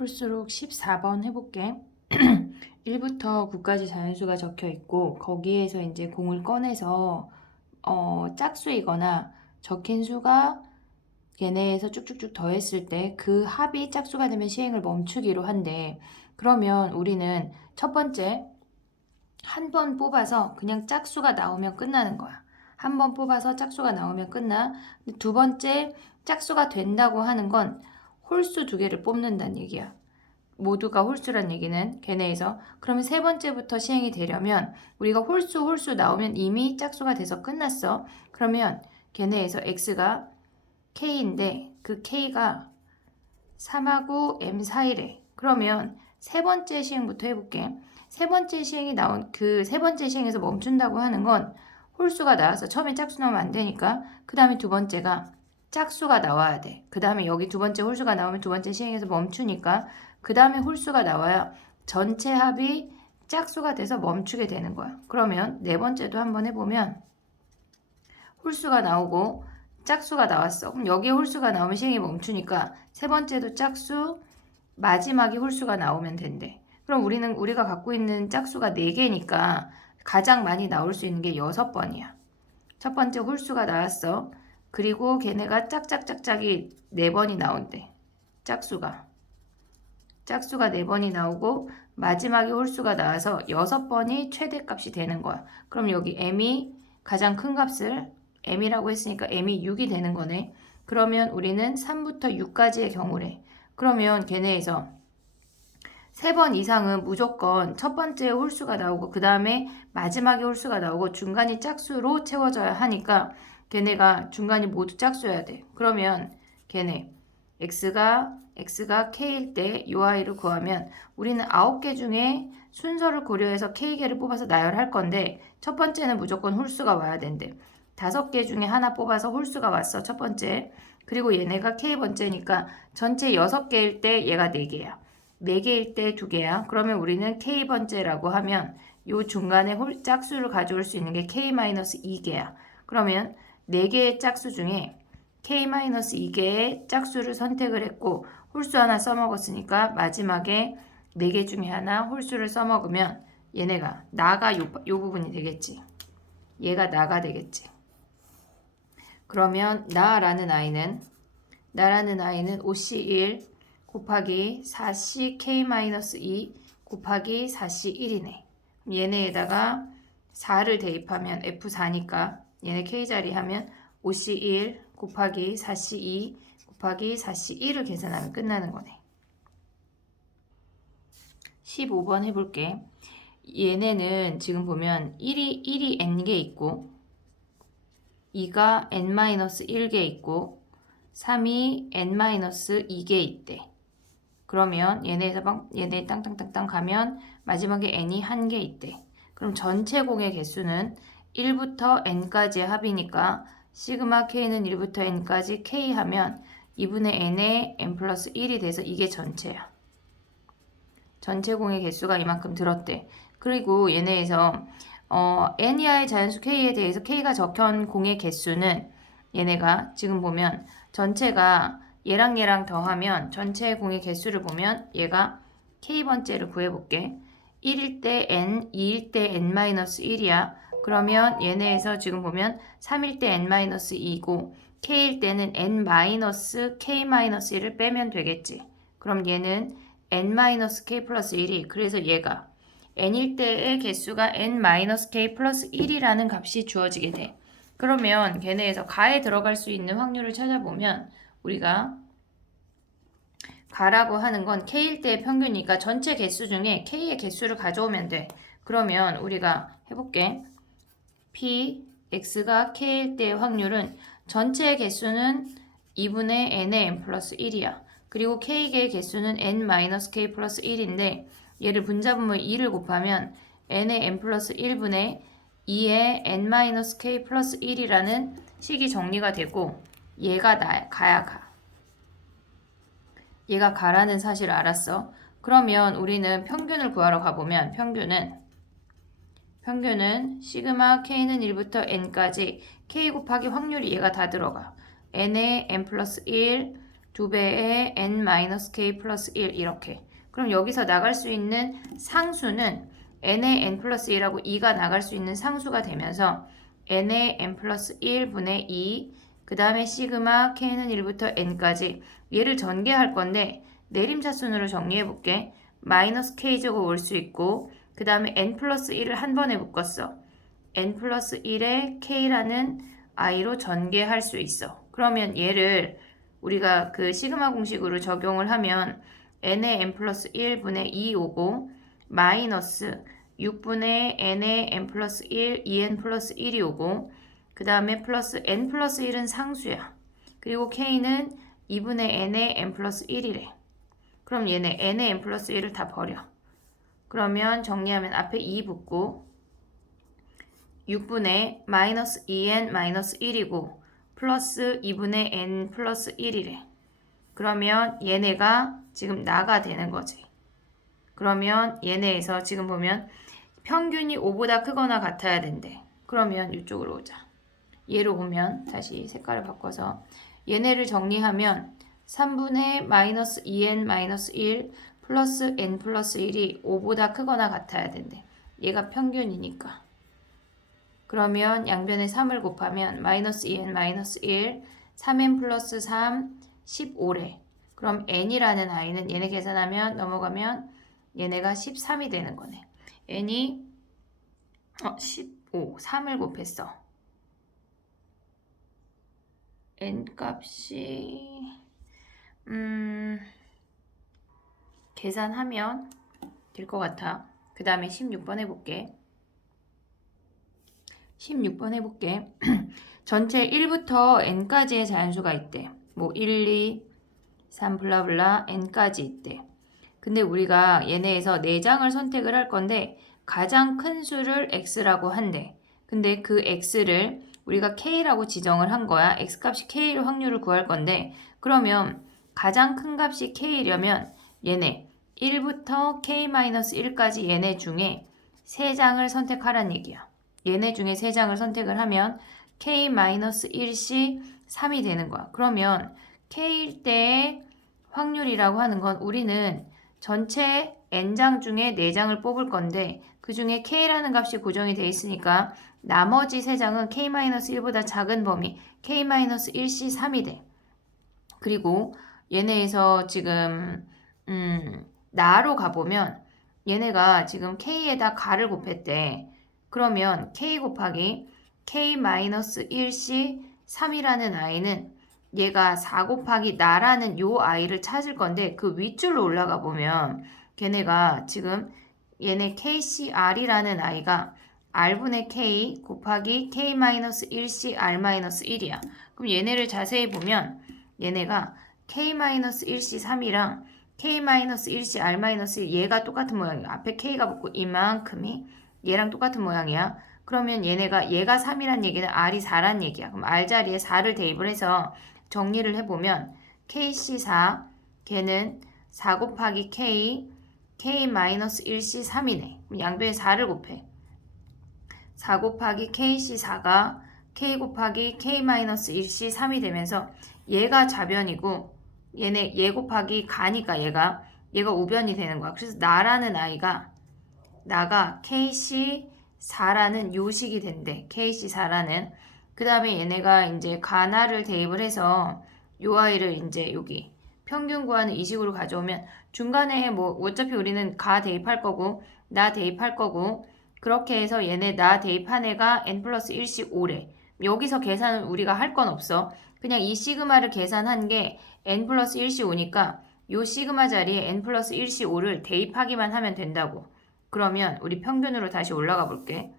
풀수록 14번 해볼게. 1부터 9까지 자연수가 적혀 있고 거기에서 이제 공을 꺼내서 짝수이거나 적힌 수가 걔네에서 쭉쭉쭉 더했을 때 그 합이 짝수가 되면 시행을 멈추기로 한대. 그러면 우리는 첫 번째 한 번 뽑아서 그냥 짝수가 나오면 끝나는 거야. 한 번 뽑아서 짝수가 나오면 끝나. 근데 두 번째 짝수가 된다고 하는 건 홀수 두 개를 뽑는다는 얘기야. 모두가 홀수란 얘기는 걔네에서. 그러면 세 번째부터 시행이 되려면 우리가 홀수 나오면 이미 짝수가 돼서 끝났어. 그러면 걔네에서 x가 k인데 그 k가 3하고 m 사이래. 그러면 세 번째 시행부터 해볼게. 세 번째 시행이 나온 그 세 번째 시행에서 멈춘다고 하는 건 홀수가 나와서 처음에 짝수 나오면 안 되니까 그 다음에 두 번째가 짝수가 나와야 돼. 그 다음에 여기 두 번째 홀수가 나오면 두 번째 시행에서 멈추니까 그 다음에 홀수가 나와야 전체 합이 짝수가 돼서 멈추게 되는 거야. 그러면 네 번째도 한번 해보면 홀수가 나오고 짝수가 나왔어. 그럼 여기에 홀수가 나오면 시행이 멈추니까 세 번째도 짝수, 마지막에 홀수가 나오면 된대. 그럼 우리가 갖고 있는 짝수가 4개니까 가장 많이 나올 수 있는 게 6번이야. 첫 번째 홀수가 나왔어. 그리고 걔네가 짝짝짝짝이 4번이 나온대. 짝수가 4번이 나오고 마지막에 홀수가 나와서 6번이 최대값이 되는 거야. 그럼 여기 m이 가장 큰 값을 m이라고 했으니까 m이 6이 되는 거네. 그러면 우리는 3부터 6까지의 경우래. 그러면 걔네에서 3번 이상은 무조건 첫 번째 홀수가 나오고 그 다음에 마지막에 홀수가 나오고 중간이 짝수로 채워져야 하니까 걔네가 중간이 모두 짝수여야 돼. 그러면 걔네 x가 k일 때 이 아이를 구하면 우리는 9개 중에 순서를 고려해서 k개를 뽑아서 나열할 건데 첫 번째는 무조건 홀수가 와야 된대. 5개 중에 하나 뽑아서 홀수가 왔어. 첫 번째. 그리고 얘네가 k번째니까 전체 6개일 때 얘가 4개야. 4개일 때 2개야. 그러면 우리는 k번째라고 하면 요 중간에 짝수를 가져올 수 있는 게 k-2개야. 그러면 4개의 짝수 중에 k-2개의 짝수를 선택을 했고 홀수 하나 써먹었으니까 마지막에 4개 중에 하나 홀수를 써먹으면 얘네가 나가 요 부분이 되겠지. 얘가 나가 되겠지. 그러면 나라는 아이는 5C1 곱하기 4C K-2 곱하기 4C 1이네. 얘네에다가 4를 대입하면 F4니까 얘네 K자리 하면 5C1 곱하기 4C2 곱하기 4C1을 계산하면 끝나는 거네. 15번 해볼게. 얘네는 지금 보면 1이 n개 있고 2가 n-1개 있고 3이 n-2개 있대. 그러면 얘네 땅땅땅땅 가면 마지막에 n이 1개 있대. 그럼 전체 공의 개수는 1부터 n까지의 합이니까 시그마 k는 1부터 n까지 k 하면 2분의 n에 n 플러스 1이 돼서 이게 전체야. 전체 공의 개수가 이만큼 들었대. 그리고 얘네에서 n 이하의 자연수 k에 대해서 k가 적힌 공의 개수는 얘네가 지금 보면 전체가 얘랑 더하면 전체 공의 개수를 보면 얘가 k번째를 구해볼게. 1일 때 n, 2일 때 n-1이야. 그러면 얘네에서 지금 보면 3일 때 n-2이고 k일 때는 n-k-1을 빼면 되겠지. 그럼 얘는 n-k 플러스 1이 그래서 얘가 n일 때의 개수가 n-k 플러스 1이라는 값이 주어지게 돼. 그러면 걔네에서 가에 들어갈 수 있는 확률을 찾아보면 우리가 가라고 하는 건 k일 때의 평균이니까 전체 개수 중에 k의 개수를 가져오면 돼. 그러면 우리가 해볼게. p, x가 k일 때의 확률은 전체 개수는 2분의 n의 n 플러스 1이야. 그리고 k개의 개수는 n-k 플러스 1인데 얘를 분자분모 2를 곱하면 n의 n 플러스 1분의 2의 n-k 플러스 1이라는 식이 정리가 되고 얘가 가야 가. 얘가 가라는 사실을 알았어. 그러면 우리는 평균을 구하러 가보면 평균은 시그마 k는 1부터 n까지 k 곱하기 확률이 얘가 다 들어가. n의 n 플러스 1 2배의 n-k 플러스 1 이렇게. 그럼 여기서 나갈 수 있는 상수는 n의 n 플러스 1하고 2가 나갈 수 있는 상수가 되면서 n의 n 플러스 1분의 2, 그 다음에 시그마 k는 1부터 n까지 얘를 전개할 건데 내림차순으로 정리해 볼게. 마이너스 k제곱 올 수 있고 그 다음에 n 플러스 1을 한 번에 묶었어. n 플러스 1에 k라는 i로 전개할 수 있어. 그러면 얘를 우리가 그 시그마 공식으로 적용을 하면 n의 n 플러스 1분의 2 오고 마이너스 6분의 n의 n 플러스 1, 2n 플러스 1이 오고 그 다음에 플러스 n 플러스 1은 상수야. 그리고 k는 2분의 n의 n 플러스 1이래. 그럼 얘네 n의 n 플러스 1을 다 버려. 그러면 정리하면 앞에 2 붙고 6분의 마이너스 2n 마이너스 1이고 플러스 2분의 n 플러스 1이래. 그러면 얘네가 지금 나가 되는 거지. 그러면 얘네에서 지금 보면 평균이 5보다 크거나 같아야 된대. 그러면 이쪽으로 오자. 얘로 오면 다시 색깔을 바꿔서 얘네를 정리하면 3분의 마이너스 2n 마이너스 1 플러스 n 플러스 1이 5보다 크거나 같아야 된대. 얘가 평균이니까. 그러면 양변에 3을 곱하면 마이너스 2n 마이너스 1, 3n 플러스 3, 15래. 그럼 n이라는 i는 얘네 계산하면 넘어가면 얘네가 13이 되는 거네. n이 15, 3을 곱했어. n 값이 계산하면 될 것 같아. 그 다음에 16번 해볼게. 16번 해볼게. 전체 1부터 n까지의 자연수가 있대. 뭐 1, 2, 3 블라블라 n까지 있대. 근데 우리가 얘네에서 4장을 선택을 할 건데 가장 큰 수를 x라고 한대. 근데 그 x를 우리가 k라고 지정을 한 거야. x값이 k로 확률을 구할 건데 그러면 가장 큰 값이 k려면 얘네 1부터 k-1까지 얘네 중에 3장을 선택하란 얘기야. 얘네 중에 3장을 선택을 하면 k-1씩 3이 되는 거야. 그러면 k일 때의 확률이라고 하는 건 우리는 전체 n장 중에 4장을 뽑을 건데 그 중에 k라는 값이 고정이 돼 있으니까 나머지 3장은 k-1보다 작은 범위 k-1씩 3이 돼. 그리고 얘네에서 지금 나로 가보면 얘네가 지금 k에다 가를 곱했대. 그러면 k 곱하기 k-1씩 3이라는 i는 얘가 4 곱하기 나라는 요 i를 찾을 건데 그 윗줄로 올라가 보면 걔네가 지금 얘네 kcr이라는 i가 r분의 k 곱하기 k-1씩 r-1이야. 그럼 얘네를 자세히 보면 얘네가 k-1씩 3이랑 k-1씩 r-1 얘가 똑같은 모양이야. 앞에 k가 붙고 이만큼이 얘랑 똑같은 모양이야. 그러면 얘가 3이란 얘기는 r이 4란 얘기야. 그럼 r 자리에 4를 대입을 해서 정리를 해보면 kc4 걔는 4 곱하기 k-1씩 3이네. 그럼 양변에 4를 곱해. 4 곱하기 kc4가 k 곱하기 k-1씩 3이 되면서 얘가 좌변이고 얘네 얘 곱하기 가니까 얘가 우변이 되는 거야. 그래서 나라는 i가 나가 kc4라는 요식이 된대. kc4라는. 그 다음에 얘네가 이제 가나를 대입을 해서 요 아이를 이제 여기 평균 구하는 이 식으로 가져오면 중간에 뭐 어차피 우리는 가 대입할 거고 나 대입할 거고 그렇게 해서 얘네 나 대입한 애가 n 플러스 1씩 5래. 여기서 계산은 우리가 할 건 없어. 그냥 이 시그마를 계산한 게 n 플러스 1씩 5니까 요 시그마 자리에 n 플러스 1씩 5를 대입하기만 하면 된다고. 그러면 우리 평균으로 다시 올라가 볼게.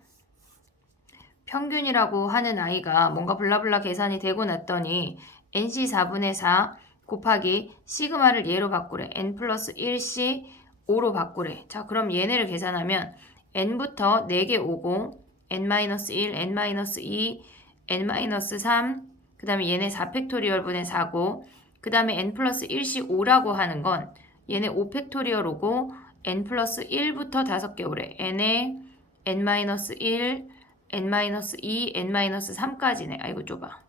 평균이라고 하는 아이가 뭔가 블라블라 계산이 되고 났더니 nc 4분의 4 곱하기 시그마를 얘로 바꾸래. n 플러스 1씩 5로 바꾸래. 자, 그럼 얘네를 계산하면 n부터 4개 오고 n-1, n-2, n-3 그 다음에 얘네 4팩토리얼 분의 4고 그 다음에 n 플러스 1씩 5라고 하는 건 얘네 5팩토리얼 오고 n 플러스 1부터 5개 오래. n에 n-1, n-2, n-3까지네. 아이고 좁아.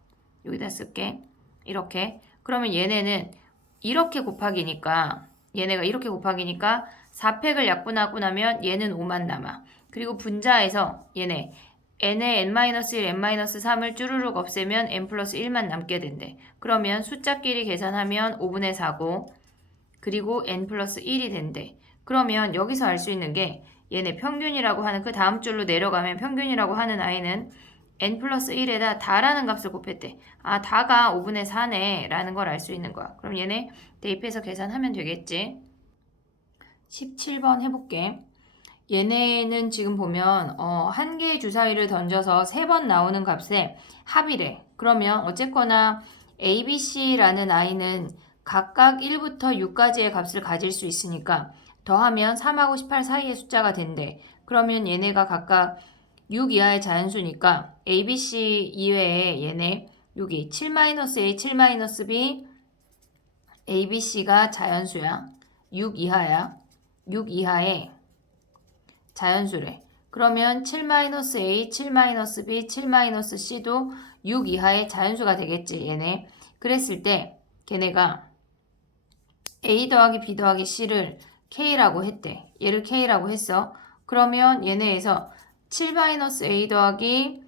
여기다 쓸게. 이렇게. 그러면 얘네는 이렇게 곱하기니까 얘네가 이렇게 곱하기니까 4팩을 약분하고 나면 얘는 5만 남아. 그리고 분자에서 얘네 n의 n-1, n-3을 쭈루룩 없애면 n 플러스 1만 남게 된대. 그러면 숫자끼리 계산하면 5분의 4고 그리고 n 플러스 1이 된대. 그러면 여기서 알 수 있는 게 얘네 평균이라고 하는 그 다음 줄로 내려가면 평균이라고 하는 아이는 n 플러스 1에다 다라는 값을 곱했대. 아, 다가 5분의 4네 라는 걸 알 수 있는 거야. 그럼 얘네 대입해서 계산하면 되겠지. 17번 해볼게. 얘네는 지금 보면 한 개의 주사위를 던져서 3번 나오는 값에 합이래. 그러면 어쨌거나 A, B, C라는 아이는 각각 1부터 6까지의 값을 가질 수 있으니까 더하면 3하고 18 사이의 숫자가 된대. 그러면 얘네가 각각 6 이하의 자연수니까 A, B, C 이외에 얘네 여기 7-A, 7-B, A, B, C가 자연수야. 6 이하야. 6 이하의 자연수래. 그러면 7-A, 7-B, 7-C도 6 이하의 자연수가 되겠지, 얘네. 그랬을 때 걔네가 A 더하기 B 더하기 C를 K라고 했대. 얘를 K라고 했어. 그러면 얘네에서 7-A 더하기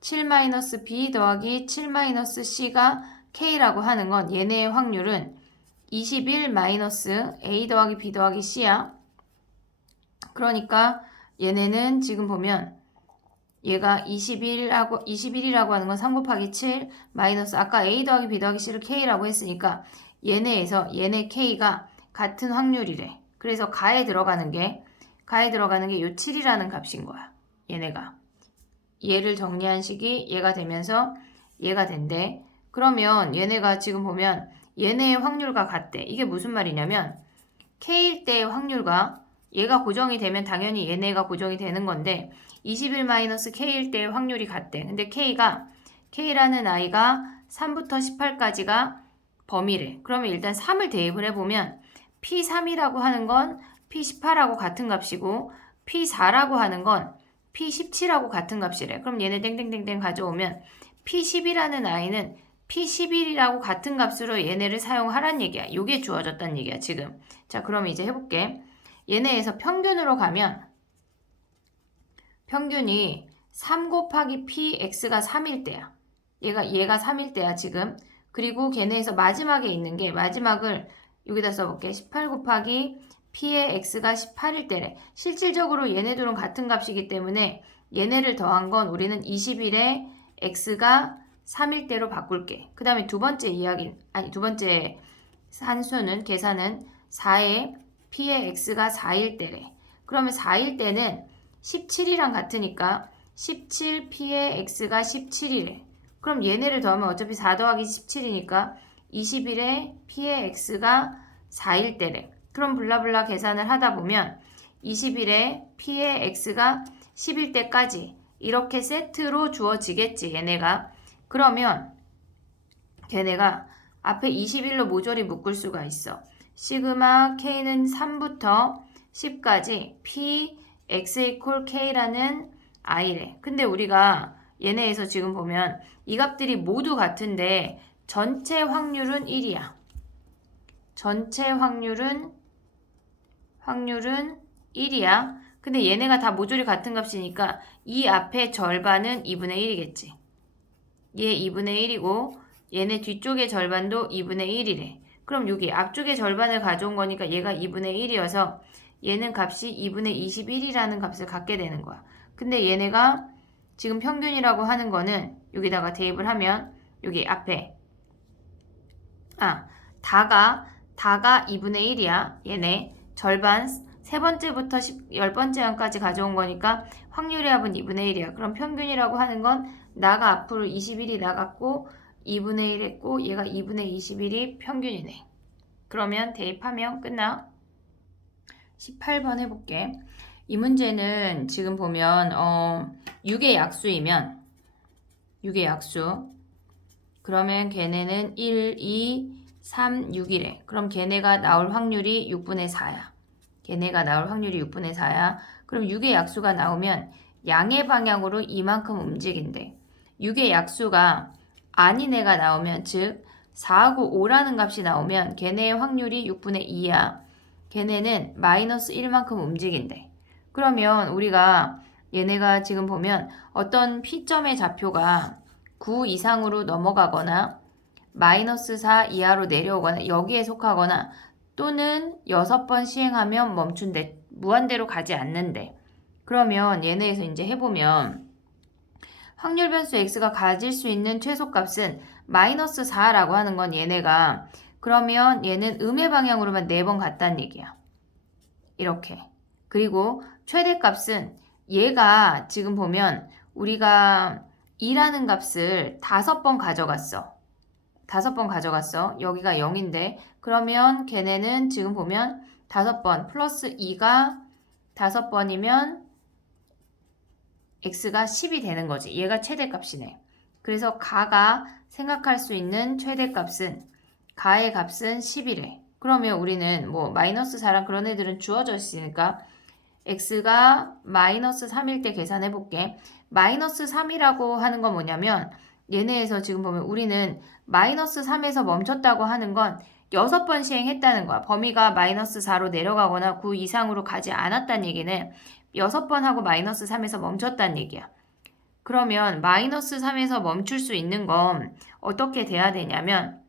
7-B 더하기 7-C가 K라고 하는 건 얘네의 확률은 21-A 더하기 B 더하기 C야. 그러니까 얘네는 지금 보면 얘가 21이라고 하는 건 3 곱하기 7 마이너스 아까 A 더하기 B 더하기 C를 K라고 했으니까 얘네에서 얘네 K가 같은 확률이래. 그래서 가에 들어가는 게 요 7이라는 값인 거야. 얘네가. 얘를 정리한 식이 얘가 되면서 얘가 된대. 그러면 얘네가 지금 보면 얘네의 확률과 같대. 이게 무슨 말이냐면 K일 때의 확률과 얘가 고정이 되면 당연히 얘네가 고정이 되는 건데 21-K일 때의 확률이 같대. 근데 K라는 아이가 3부터 18까지가 범위래. 그러면 일단 3을 대입을 해보면 P3이라고 하는 건 P18하고 같은 값이고 P4라고 하는 건 P17하고 같은 값이래. 그럼 얘네 땡땡땡땡 가져오면 P10이라는 아이는 P11이라고 같은 값으로 얘네를 사용하란 얘기야. 요게 주어졌단 얘기야, 지금. 자, 그럼 이제 해볼게. 얘네에서 평균으로 가면 평균이 3 곱하기 px가 3일 때야. 얘가 3일 때야 지금. 그리고 걔네에서 마지막에 있는 게 마지막을 여기다 써볼게. 18 곱하기 p의 x가 18일 때래. 실질적으로 얘네들은 같은 값이기 때문에 얘네를 더한 건 우리는 21에 x가 3일 때로 바꿀게. 그 다음에 두 번째 산수는 계산은 4에 p의 x가 4일 때래. 그러면 4일 때는 17이랑 같으니까 17p의 x가 17이래. 그럼 얘네를 더하면 어차피 4 더하기 17이니까 21에 p의 x가 4일 때래. 그럼 블라블라 계산을 하다 보면 21에 p의 x가 10일 때까지 이렇게 세트로 주어지겠지, 얘네가. 그러면 걔네가 앞에 21로 모조리 묶을 수가 있어. 시그마 k는 3부터 10까지 p x equal k라는 i래. 근데 우리가 얘네에서 지금 보면 이 값들이 모두 같은데 전체 확률은 1이야. 전체 확률은 1이야. 근데 얘네가 다 모조리 같은 값이니까 이 앞에 절반은 2분의 1이겠지. 얘 2분의 1이고 얘네 뒤쪽의 절반도 2분의 1이래. 그럼 여기 앞쪽의 절반을 가져온 거니까 얘가 2분의 1이어서 얘는 값이 2분의 21이라는 값을 갖게 되는 거야. 근데 얘네가 지금 평균이라고 하는 거는 여기다가 대입을 하면 여기 앞에 다가 2분의 1이야. 얘네 절반 세 번째부터 10번째 항까지 가져온 거니까 확률의 합은 2분의 1이야. 그럼 평균이라고 하는 건 나가 앞으로 21이 나갔고 2분의 1 했고 얘가 2분의 21이 평균이네. 그러면 대입하면 끝나. 18번 해볼게. 이 문제는 지금 보면 6의 약수이면 6의 약수 그러면 걔네는 1, 2, 3, 6이래. 그럼 걔네가 나올 확률이 6분의 4야. 걔네가 나올 확률이 6분의 4야. 그럼 6의 약수가 나오면 양의 방향으로 이만큼 움직인대. 6의 약수가 아닌 애가 나오면 즉 4하고 5라는 값이 나오면 걔네의 확률이 6분의 2야. 걔네는 마이너스 1만큼 움직인대. 그러면 우리가 얘네가 지금 보면 어떤 P점의 좌표가 9 이상으로 넘어가거나 마이너스 4 이하로 내려오거나 여기에 속하거나 또는 6번 시행하면 멈춘대. 무한대로 가지 않는데. 그러면 얘네에서 이제 해보면 확률 변수 x가 가질 수 있는 최소값은 마이너스 4라고 하는 건 얘네가 그러면 얘는 음의 방향으로만 4번 갔다는 얘기야. 이렇게. 그리고 최대값은 얘가 지금 보면 우리가 2라는 값을 5번 가져갔어. 5번 가져갔어. 여기가 0인데 그러면 걔네는 지금 보면 5번 플러스 2가 5번이면 x가 10이 되는 거지. 얘가 최대값이네. 그래서 가가 생각할 수 있는 최대값은 가의 값은 10이래. 그러면 우리는 뭐 마이너스 4랑 그런 애들은 주어져 있으니까 x가 마이너스 3일 때 계산해 볼게. 마이너스 3이라고 하는 건 뭐냐면 얘네에서 지금 보면 우리는 마이너스 3에서 멈췄다고 하는 건 6번 시행했다는 거야. 범위가 마이너스 4로 내려가거나 9 이상으로 가지 않았다는 얘기는 6번 하고 마이너스 3에서 멈췄다는 얘기야. 그러면 마이너스 3에서 멈출 수 있는 건 어떻게 돼야 되냐면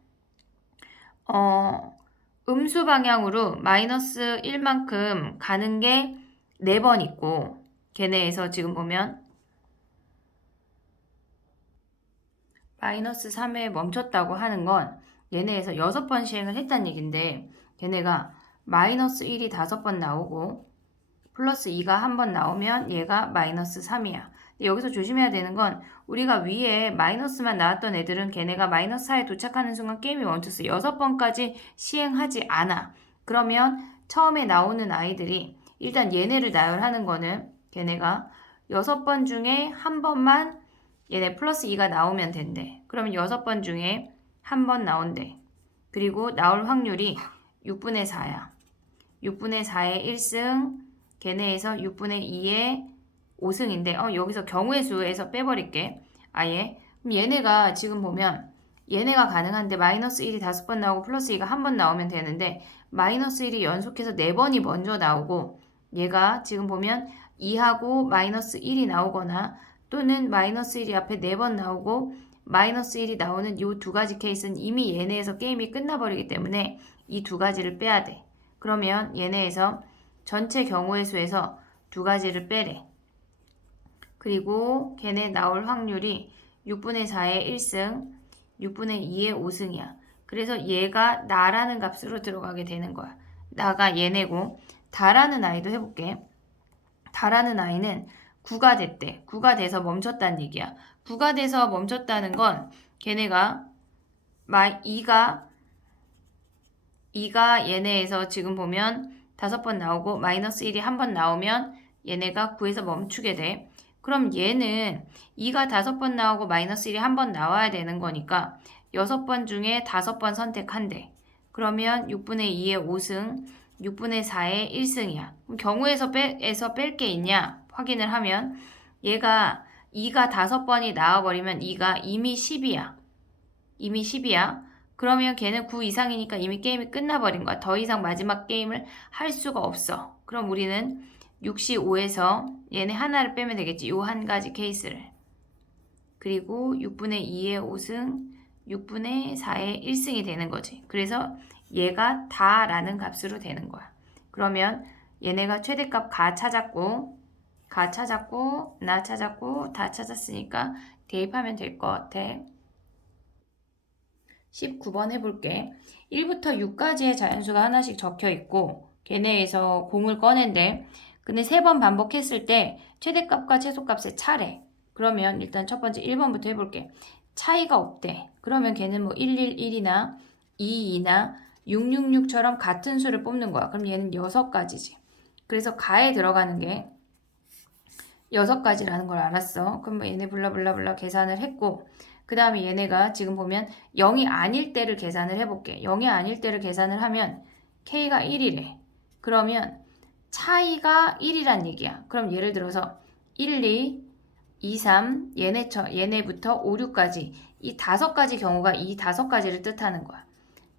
음수 방향으로 마이너스 1만큼 가는 게 4번 있고 걔네에서 지금 보면 마이너스 3에 멈췄다고 하는 건 얘네에서 6번 시행을 했다는 얘긴데 걔네가 마이너스 1이 5번 나오고 플러스 2가 한 번 나오면 얘가 마이너스 3이야. 여기서 조심해야 되는 건 우리가 위에 마이너스만 나왔던 애들은 걔네가 마이너스 4에 도착하는 순간 게임이 멈췄어. 6번까지 시행하지 않아. 그러면 처음에 나오는 아이들이 일단 얘네를 나열하는 거는 걔네가 6번 중에 한 번만 얘네 플러스 2가 나오면 된대. 그러면 6번 중에 한 번 나온대. 그리고 나올 확률이 6분의 4야. 6분의 4의 1승 걔네에서 6분의 2의 5승인데 여기서 경우의 수에서 빼버릴게. 아예. 그럼 얘네가 지금 보면 얘네가 가능한데 마이너스 1이 5번 나오고 플러스 2가 한 번 나오면 되는데 마이너스 1이 연속해서 4번이 먼저 나오고 얘가 지금 보면 2하고 마이너스 1이 나오거나 또는 마이너스 1이 앞에 4번 나오고 마이너스 1이 나오는 이 두 가지 케이스는 이미 얘네에서 게임이 끝나버리기 때문에 이 두 가지를 빼야 돼. 그러면 얘네에서 전체 경우의 수에서 두 가지를 빼래. 그리고 걔네 나올 확률이 6분의 4의 1승, 6분의 2의 5승이야. 그래서 얘가 나라는 값으로 들어가게 되는 거야. 나가 얘네고 다라는 아이도 해볼게. 다라는 아이는 9가 됐대. 9가 돼서 멈췄다는 얘기야. 9가 돼서 멈췄다는 건 걔네가 2가 얘네에서 지금 보면 5번 나오고 마이너스 1이 한 번 나오면 얘네가 9에서 멈추게 돼. 그럼 얘는 2가 5번 나오고 마이너스 1이 한 번 나와야 되는 거니까 6번 중에 5번 선택한대. 그러면 6분의 2의 5승, 6분의 4의 1승이야. 그럼 경우에서 뺄 게 있냐 확인을 하면 얘가 2가 5번이 나와버리면 2가 이미 10이야. 이미 10이야. 그러면 걔는 9 이상이니까 이미 게임이 끝나버린 거야. 더 이상 마지막 게임을 할 수가 없어. 그럼 우리는 65에서 얘네 하나를 빼면 되겠지. 요 한 가지 케이스를. 그리고 6분의 2의 5승, 6분의 4의 1승이 되는 거지. 그래서 얘가 다라는 값으로 되는 거야. 그러면 얘네가 최대값 가 찾았고 나 찾았고 다 찾았으니까 대입하면 될 것 같아. 19번 해볼게. 1부터 6까지의 자연수가 하나씩 적혀 있고 걔네에서 공을 꺼낸대. 근데 3번 반복했을 때 최대값과 최소값의 차례. 그러면 일단 첫 번째 1번부터 해볼게. 차이가 없대. 그러면 걔는 뭐 111이나 22나 666처럼 같은 수를 뽑는 거야. 그럼 얘는 6가지지. 그래서 가에 들어가는 게 6가지라는 걸 알았어. 그럼 뭐 얘네 블라블라블라 계산을 했고 그 다음에 얘네가 지금 보면 0이 아닐 때를 계산을 해볼게. 0이 아닐 때를 계산을 하면 K가 1이래. 그러면 차이가 1이란 얘기야. 그럼 예를 들어서 1, 2, 2, 3 얘네부터 5, 6까지 이 5가지 경우가 이 5가지를 뜻하는 거야.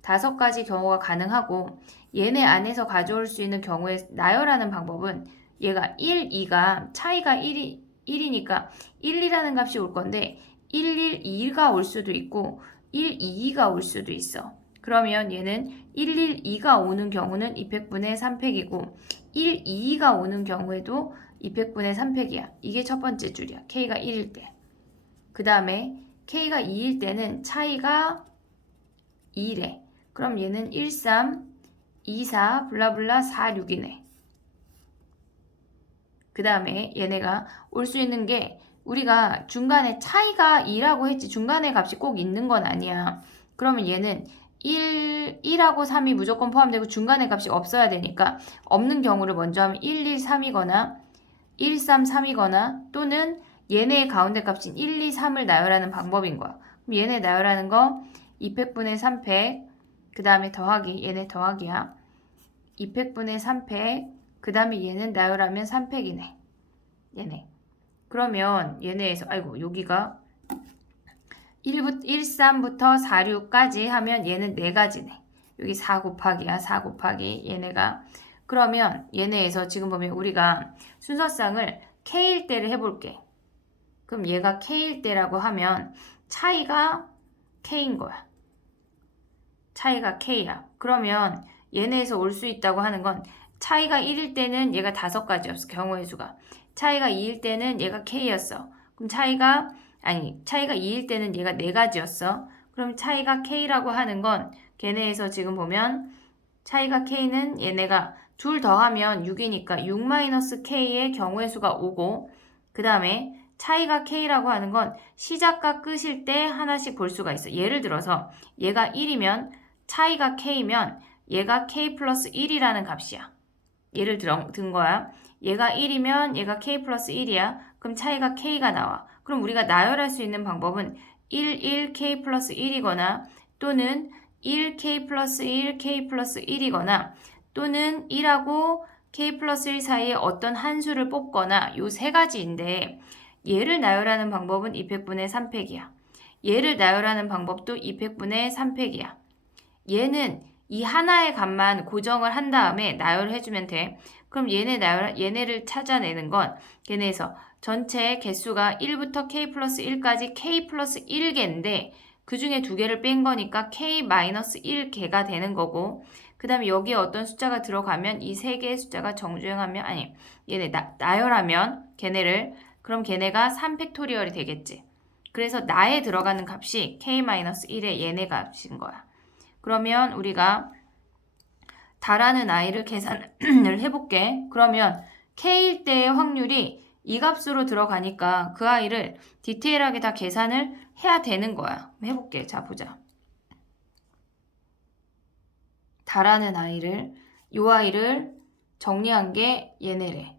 5가지 경우가 가능하고 얘네 안에서 가져올 수 있는 경우에 나열하는 방법은 얘가 1, 2가 차이가 1이니까 1, 2라는 값이 올 건데 1, 1, 2가 올 수도 있고 1, 2가 올 수도 있어. 그러면 얘는 1, 1, 2가 오는 경우는 200분의 3팩이고 1, 2가 오는 경우에도 200분의 3팩이야. 이게 첫 번째 줄이야. K가 1일 때. 그 다음에 K가 2일 때는 차이가 2래. 그럼 얘는 1, 3, 2, 4, 블라블라 4, 6이네. 그 다음에 얘네가 올 수 있는 게 우리가 중간에 차이가 2라고 했지 중간에 값이 꼭 있는 건 아니야. 그러면 얘는 1하고 3이 무조건 포함되고 중간에 값이 없어야 되니까 없는 경우를 먼저 하면 1, 2, 3이거나 1, 3, 3이거나 또는 얘네의 가운데 값인 1, 2, 3을 나열하는 방법인 거야. 그럼 얘네 나열하는 거 200분의 3팩 그 다음에 더하기 얘네 더하기야. 200분의 3팩 그 다음에 얘는 나열하면 3팩이네. 얘네. 그러면 얘네에서 아이고 여기가 1, 3부터 4, 6까지 하면 얘는 4가지네. 여기 4 곱하기야. 4 곱하기 얘네가. 그러면 얘네에서 지금 보면 우리가 순서상을 K일 때를 해볼게. 그럼 얘가 K일 때라고 하면 차이가 K인 거야. 차이가 K야. 그러면 얘네에서 올 수 있다고 하는 건 차이가 1일 때는 얘가 5가지였어. 경우의 수가. 차이가 2일 때는 얘가 K였어. 그럼 차이가 2일 때는 얘가 4가지였어. 그럼 차이가 K라고 하는 건 걔네에서 지금 보면 차이가 K는 얘네가 둘 더하면 6이니까 6-K의 경우의 수가 5고 그 다음에 차이가 K라고 하는 건 시작과 끝일 때 하나씩 볼 수가 있어. 예를 들어서 얘가 1이면 차이가 K면 얘가 K 플러스 1이라는 값이야. 예를 든 거야. 얘가 1이면 얘가 K 플러스 1이야. 그럼 차이가 K가 나와. 그럼 우리가 나열할 수 있는 방법은 1, K 플러스 1이거나 또는 1K 플러스 1, K 플러스 1이거나 또는 1하고 K 플러스 1 사이에 어떤 한 수를 뽑거나 요 3가지인데 얘를 나열하는 방법은 200분의 3팩이야. 얘를 나열하는 방법도 200분의 3팩이야. 얘는 이 하나의 값만 고정을 한 다음에 나열해주면 돼. 그럼 얘네를 찾아내는 건 걔네에서 전체 개수가 1부터 K 플러스 1까지 K 플러스 1개인데 그 중에 2개를 뺀 거니까 K 마이너스 1개가 되는 거고 그 다음에 여기에 어떤 숫자가 들어가면 이 3개의 숫자가 정주행하면 얘네 나열하면 걔네를 그럼 걔네가 3팩토리얼이 되겠지. 그래서 나에 들어가는 값이 K-1의 얘네 값인 거야. 그러면 우리가 다라는 아이를 계산을 해볼게. 그러면 K일 때의 확률이 이 값으로 들어가니까 그 아이를 디테일하게 다 계산을 해야 되는 거야. 해볼게. 자, 보자. 다라는 아이를 이 아이를 정리한 게 얘네래.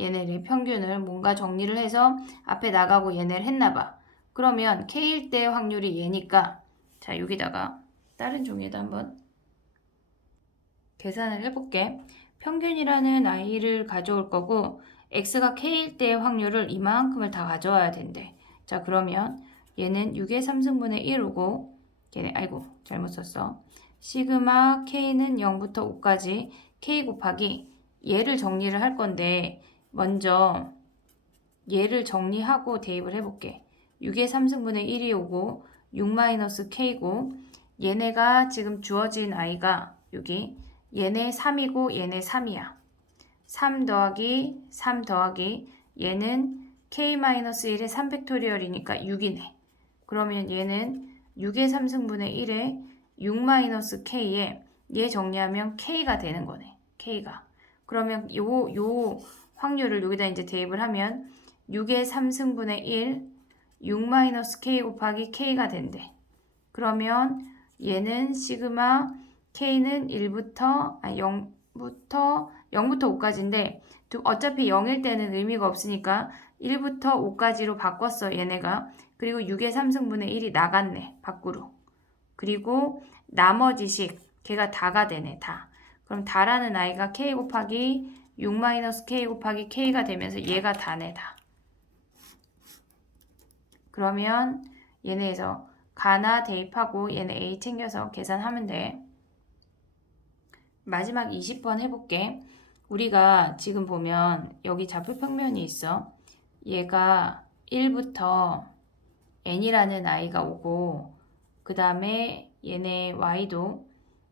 얘네를 평균을 뭔가 정리를 해서 앞에 나가고 얘네를 했나봐. 그러면 K일 때의 확률이 얘니까 자 여기다가 다른 종이에다 한번 계산을 해볼게. 평균이라는 i를 가져올 거고 x가 k일 때의 확률을 이만큼을 다 가져와야 된대. 자 그러면 얘는 6의 3승분의 1이고 걔네 아이고 잘못 썼어. 시그마 k는 0부터 5까지 k 곱하기 얘를 정리를 할 건데 먼저 얘를 정리하고 대입을 해볼게. 6의 3승분의 1이 오고 6-k고 얘네가 지금 주어진 i가 여기 얘네 3이고 얘네 3이야. 3 더하기 3 더하기 얘는 k-1의 3팩토리얼이니까 6이네. 그러면 얘는 6의 3승분의 1에 6-k에 얘 정리하면 k가 되는 거네. k가. 그러면 요 확률을 여기다 이제 대입을 하면 6의 3승분의 1 6-k 곱하기 k가 된대. 그러면 얘는 시그마 k는 0부터 5까지인데 어차피 0일 때는 의미가 없으니까 1부터 5까지로 바꿨어 얘네가. 그리고 6의 3승분의 1이 나갔네 밖으로. 그리고 나머지 식 걔가 다가 되네 다. 그럼 다라는 아이가 k 곱하기 6-k 곱하기 k가 되면서 얘가 다네 다. 그러면 얘네에서 가나 대입하고 얘네 A 챙겨서 계산하면 돼. 마지막 20번 해볼게. 우리가 지금 보면 여기 좌표평면이 있어. 얘가 1부터 n이라는 아이가 오고 그 다음에 얘네 y도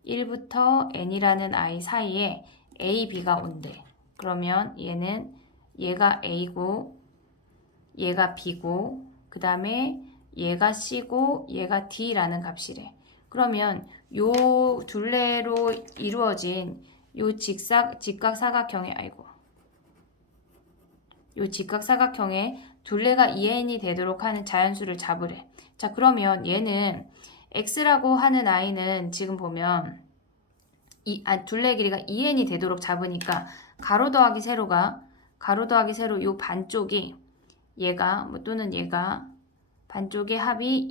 1부터 n이라는 아이 사이에 a, b가 온대. 그러면 얘가 a고 얘가 b고 그 다음에 얘가 c고 얘가 d라는 값이래. 그러면 요 둘레로 이루어진 요 직각사각형의 요 직각사각형의 둘레가 2n이 되도록 하는 자연수를 잡으래. 자, 그러면 얘는 x라고 하는 아이는 지금 보면 둘레 길이가 2n이 되도록 잡으니까 가로 더하기 세로 요 반쪽이 얘가 또는 얘가 반쪽의 합이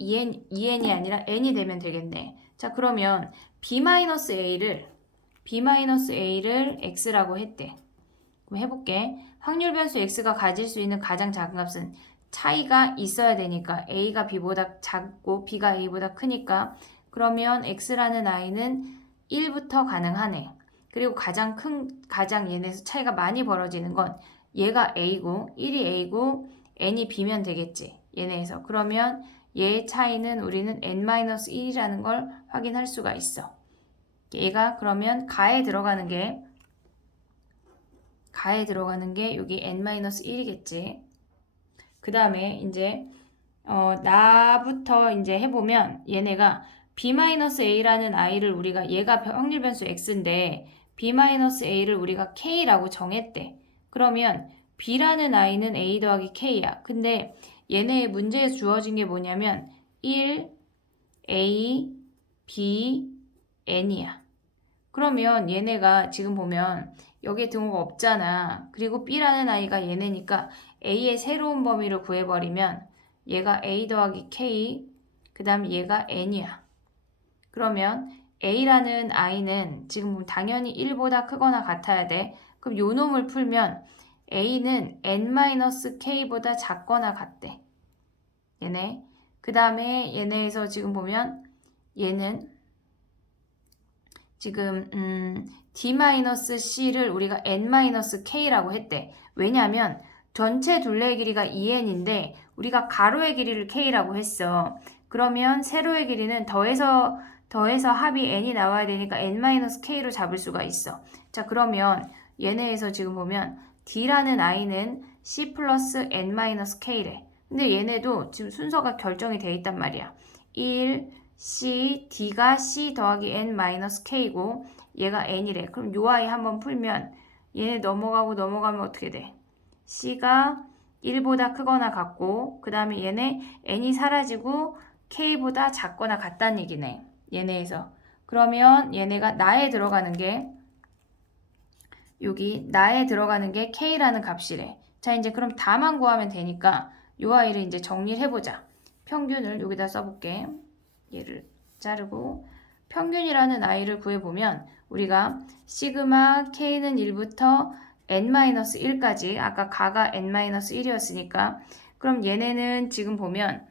2n이 아니라 n이 되면 되겠네. 자, 그러면 b-a를 x라고 했대. 그럼 해볼게. 확률 변수 x가 가질 수 있는 가장 작은 값은 차이가 있어야 되니까 a가 b보다 작고 b가 a보다 크니까 그러면 x라는 아이는 1부터 가능하네. 그리고 가장 얘네에서 차이가 많이 벌어지는 건 얘가 a고 1이 a고 n이 b면 되겠지. 얘네에서. 그러면 얘의 차이는 우리는 n-1이라는 걸 확인할 수가 있어. 얘가 그러면 가에 들어가는 게 여기 n-1이겠지. 그 다음에 이제 나부터 이제 해보면 얘네가 b-a라는 아이를 우리가 얘가 확률 변수 x인데 b-a를 우리가 k라고 정했대. 그러면 b라는 아이는 a 더하기 k야. 근데 얘네의 문제에 주어진 게 뭐냐면 1, a, b, n이야. 그러면 얘네가 지금 보면 여기에 등호가 없잖아. 그리고 b라는 아이가 얘네니까 a의 새로운 범위를 구해버리면 얘가 a 더하기 k, 그 다음 얘가 n이야. 그러면 a라는 a는 지금 당연히 1보다 크거나 같아야 돼. 그럼 요 놈을 풀면 a는 n-k보다 작거나 같대. 얘네. 그 다음에 얘네에서 지금 보면 얘는 지금 d-c를 우리가 n-k라고 했대. 왜냐하면 전체 둘레의 길이가 2n인데 우리가 가로의 길이를 k라고 했어. 그러면 세로의 길이는 더해서 합이 n이 나와야 되니까 n-k로 잡을 수가 있어. 자, 그러면 얘네에서 지금 보면 d라는 i는 c 플러스 n-k래. 근데 얘네도 지금 순서가 결정이 돼 있단 말이야. 1, C, D가 C 더하기 n-k고 얘가 n이래. 그럼 요 아이 한번 풀면 얘네 넘어가면 어떻게 돼? C가 1보다 크거나 같고 그 다음에 얘네 n이 사라지고 k보다 작거나 같다는 얘기네. 얘네에서. 그러면 얘네가 나에 들어가는 게 k라는 값이래. 자, 이제 그럼 다만 구하면 되니까 요 아이를 이제 정리를 해보자. 평균을 여기다 써볼게. 얘를 자르고 평균이라는 아이를 구해보면 우리가 시그마 k는 1부터 n-1까지 아까 가가 n-1이었으니까 그럼 얘네는 지금 보면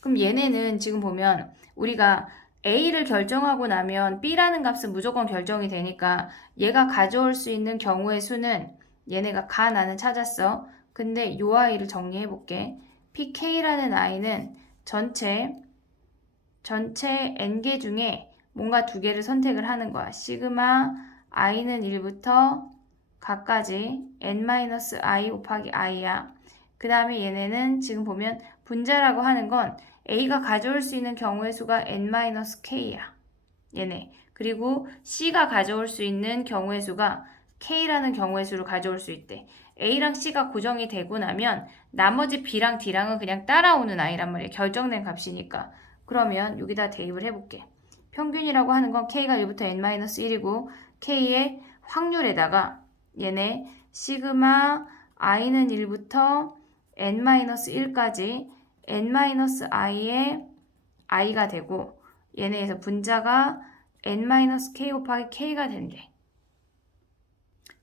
그럼 얘네는 지금 보면 우리가 A를 결정하고 나면 B라는 값은 무조건 결정이 되니까 얘가 가져올 수 있는 경우의 수는 얘네가 나는 찾았어. 근데 요 아이를 정리해 볼게. PK라는 아이는 전체 n개 중에 뭔가 두 개를 선택을 하는 거야. 시그마 i는 1부터 가까지 n-i 곱하기 i야. 그 다음에 얘네는 지금 보면 분자라고 하는 건 A가 가져올 수 있는 경우의 수가 n-k야. 얘네. 그리고 C가 가져올 수 있는 경우의 수가 K라는 경우의 수를 가져올 수 있대. A랑 C가 고정이 되고 나면 나머지 B랑 D랑은 그냥 따라오는 아이란 말이야. 결정된 값이니까. 그러면 여기다 대입을 해볼게. 평균이라고 하는 건 K가 1부터 n-1이고 K의 확률에다가 얘네 시그마 i는 1부터 n-1까지 n-i의 i가 되고 얘네에서 분자가 n-k 곱하기 k가 된대.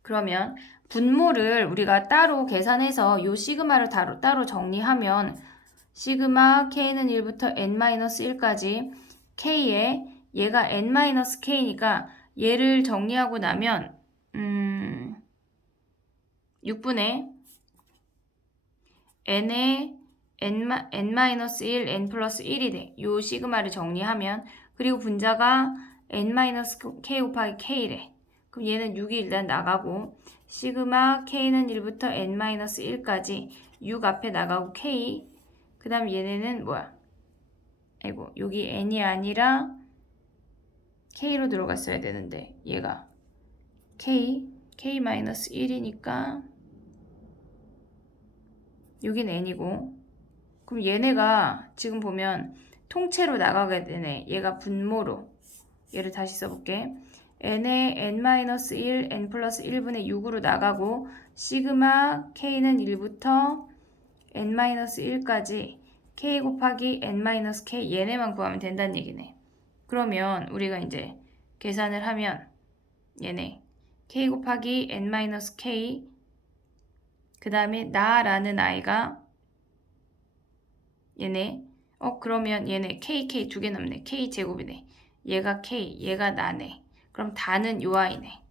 그러면 분모를 우리가 따로 계산해서 요 시그마를 따로 정리하면 시그마 k는 1부터 n-1까지 k에 얘가 n-k니까 얘를 정리하고 나면 6분의 n에 n-1, n 플러스 1이 돼. 요 시그마를 정리하면 그리고 분자가 n-k 곱하기 k래. 그럼 얘는 6이 일단 나가고 시그마 k는 1부터 n-1까지 6 앞에 나가고 k 그 다음 얘네는 뭐야? 아이고 여기 n이 아니라 k로 들어갔어야 되는데 얘가 k-1이니까 여긴 n이고 그럼 얘네가 지금 보면 통째로 나가게 되네. 얘가 분모로 얘를 다시 써볼게. n에 n-1, n 플러스 1분의 6으로 나가고 시그마 k는 1부터 n-1까지 k 곱하기 n-k 얘네만 구하면 된다는 얘기네. 그러면 우리가 이제 계산을 하면 얘네 k 곱하기 n-k 그 다음에 나라는 아이가 얘네 그러면 얘네 k 두 개 남네. k 제곱이네. 얘가 k 얘가 나네. 그럼 다는 요 아이네.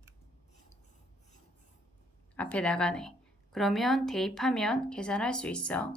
앞에 나가네. 그러면 대입하면 계산할 수 있어.